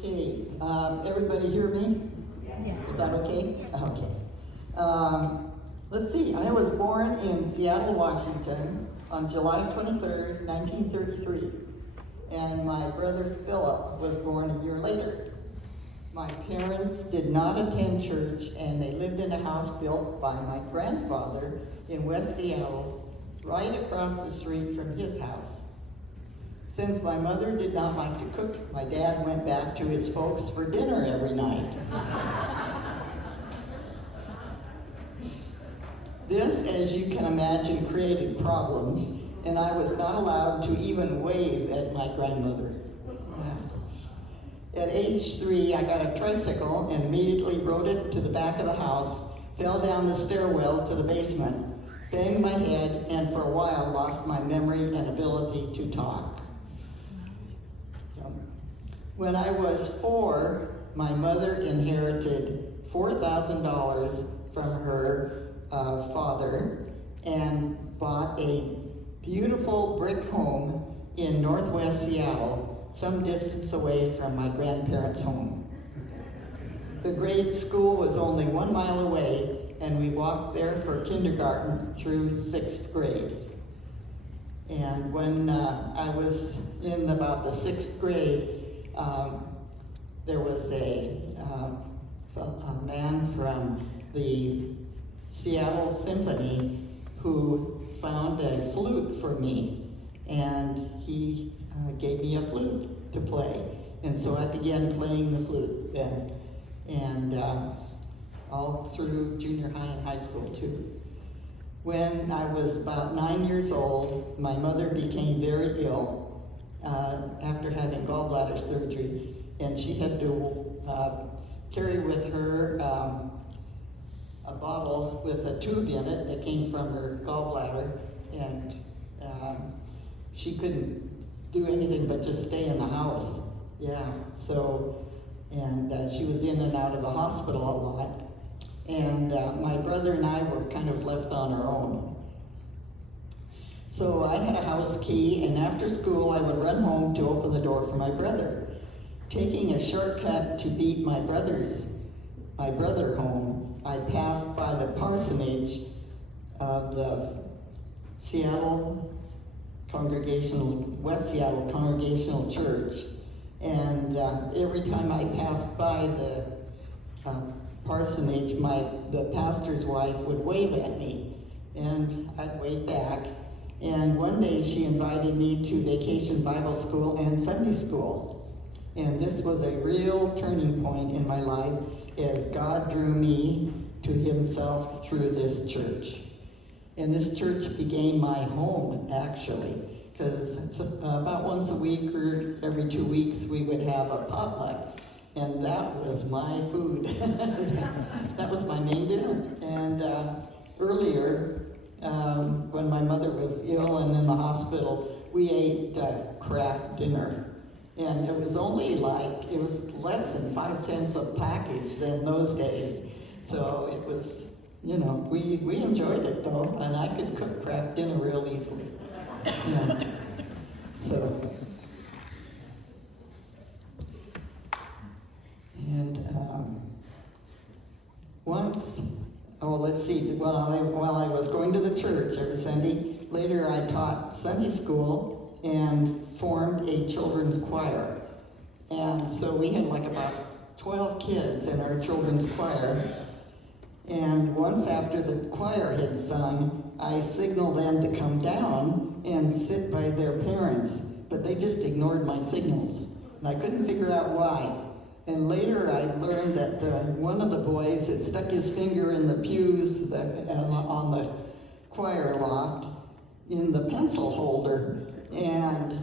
Okay, everybody hear me? Yes. Is that okay? Okay. Let's see, I was born in Seattle, Washington on July 23rd, 1933. And my brother Philip was born a year later. My parents did not attend church, and they lived in a house built by my grandfather in West Seattle, right across the street from his house. Since my mother did not like to cook, my dad went back to his folks for dinner every night. This, as you can imagine, created problems, and I was not allowed to even wave at my grandmother. At age 3, I got a tricycle and immediately rode it to the back of the house, fell down the stairwell to the basement, banged my head, and for a while lost my memory and ability to talk. When I was 4, my mother inherited $4,000 from her father and bought a beautiful brick home in northwest Seattle, some distance away from my grandparents' home. The grade school was only 1 mile away, and we walked there for kindergarten through 6th grade. And when I was in about the 6th grade, there was a man from the Seattle Symphony who found a flute for me, and he gave me a flute to play. And so I began playing the flute then, and all through junior high and high school too. When I was about 9 years old, my mother became very ill after having gallbladder surgery, and she had to carry with her a bottle with a tube in it that came from her gallbladder, and she couldn't do anything but just stay in the house. Yeah, so, and she was in and out of the hospital a lot, and my brother and I were kind of left on our own. So I had a house key, and after school I would run home to open the door for my brother. Taking a shortcut to beat my brother home, I passed by the parsonage of the West Seattle Congregational Church, and every time I passed by the parsonage, the pastor's wife would wave at me, and I'd wave back. And one day she invited me to Vacation Bible School and Sunday School. And this was a real turning point in my life as God drew me to himself through this church. And this church became my home, actually, because about once a week or every 2 weeks we would have a potluck. And that was my food. That was my main dinner. And earlier, when my mother was ill and in the hospital, we ate Kraft dinner. And it was only it was less than 5 cents a package then those days. So it was, we enjoyed it though, and I could cook Kraft dinner real easily. Yeah. So, and once, let's see, while I was going to the church every Sunday, later I taught Sunday school and formed a children's choir. And so we had about 12 kids in our children's choir. And once after the choir had sung, I signaled them to come down and sit by their parents, but they just ignored my signals. And I couldn't figure out why. And later I learned that one of the boys had stuck his finger in the pews on the choir loft in the pencil holder, and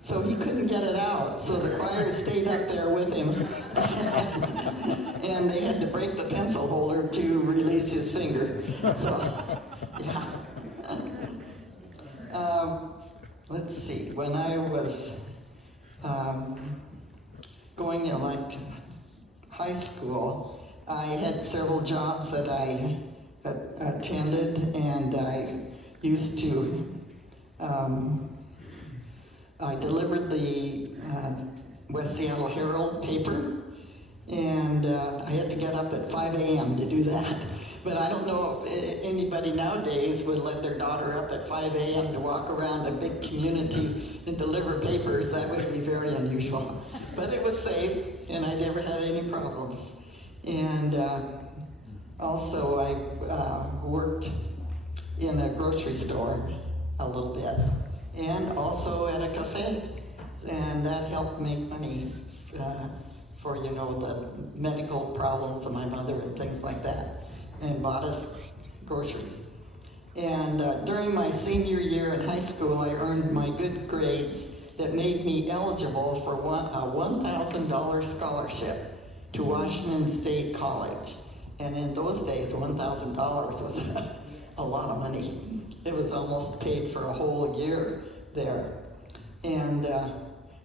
so he couldn't get it out. So the choir stayed up there with him, and they had to break the pencil holder to release his finger. So, yeah. Let's see, when I was going to high school, I had several jobs that I attended, and I used to I delivered the West Seattle Herald paper, and I had to get up at 5 a.m. to do that. But I don't know if anybody nowadays would let their daughter up at 5 a.m. to walk around a big community and deliver papers. That would be very unusual. But it was safe, and I never had any problems. And also I worked in a grocery store a little bit, and also at a cafe. And that helped make money for, you know, the medical problems of my mother and things like that, and bought us groceries. And during my senior year in high school, I earned my good grades that made me eligible for a $1,000 scholarship to Washington State College. And in those days, $1,000 was a lot of money. It was almost paid for a whole year there. And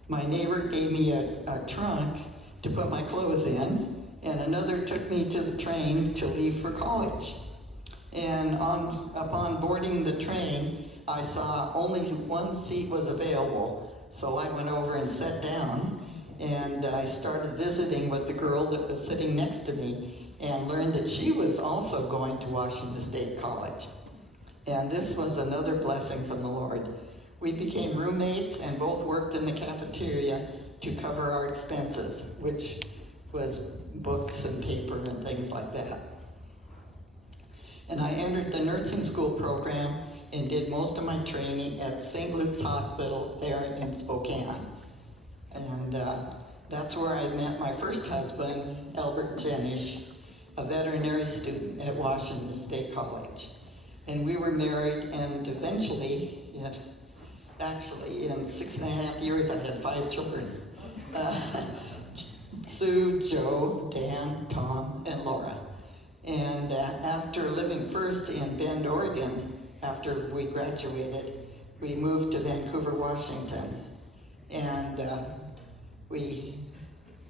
my neighbor gave me a trunk to put my clothes in, and another took me to the train to leave for college. And upon boarding the train, I saw only one seat was available, so I went over and sat down, and I started visiting with the girl that was sitting next to me, and learned that she was also going to Washington State College. And this was another blessing from the Lord. We became roommates and both worked in the cafeteria to cover our expenses, which was books and paper and things like that. And I entered the nursing school program and did most of my training at St. Luke's Hospital there in Spokane. And that's where I met my first husband, Albert Jenish, a veterinary student at Washington State College. And we were married, and eventually, actually in 6.5 years, I had 5 children. Sue, Joe, Dan, Tom, and Laura. And after living first in Bend, Oregon, after we graduated, we moved to Vancouver, Washington. And we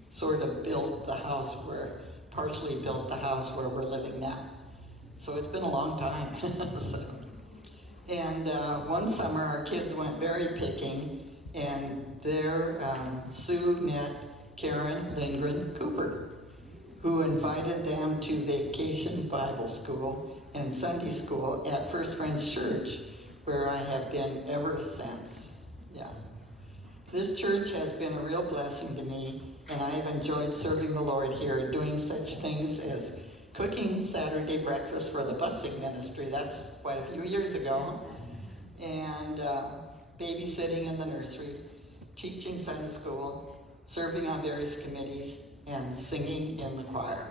sort of partially built the house where we're living now. So it's been a long time. And one summer, our kids went berry picking, and there Sue met Karen Lindgren Cooper, who invited them to vacation Bible school and Sunday school at First Friends Church, where I have been ever since. Yeah. This church has been a real blessing to me, and I have enjoyed serving the Lord here, doing such things as cooking Saturday breakfast for the busing ministry. That's quite a few years ago. And babysitting in the nursery, teaching Sunday school, serving on various committees, and singing in the choir.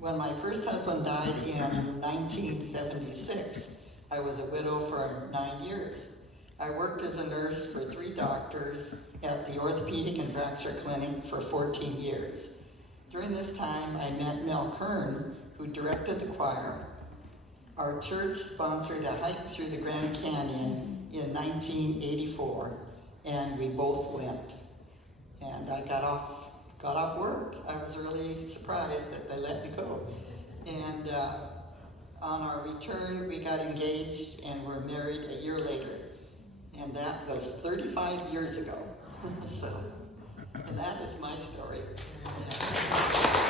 When my first husband died in 1976, I was a widow for 9 years. I worked as a nurse for 3 doctors at the Orthopedic and Fracture Clinic for 14 years. During this time, I met Lila Kern, who directed the choir. Our church sponsored a hike through the Grand Canyon in 1984, and we both went. And I got off work. I was really surprised that they let me go. And on our return, we got engaged and were married a year later. And that was 35 years ago. And that is my story. Yeah.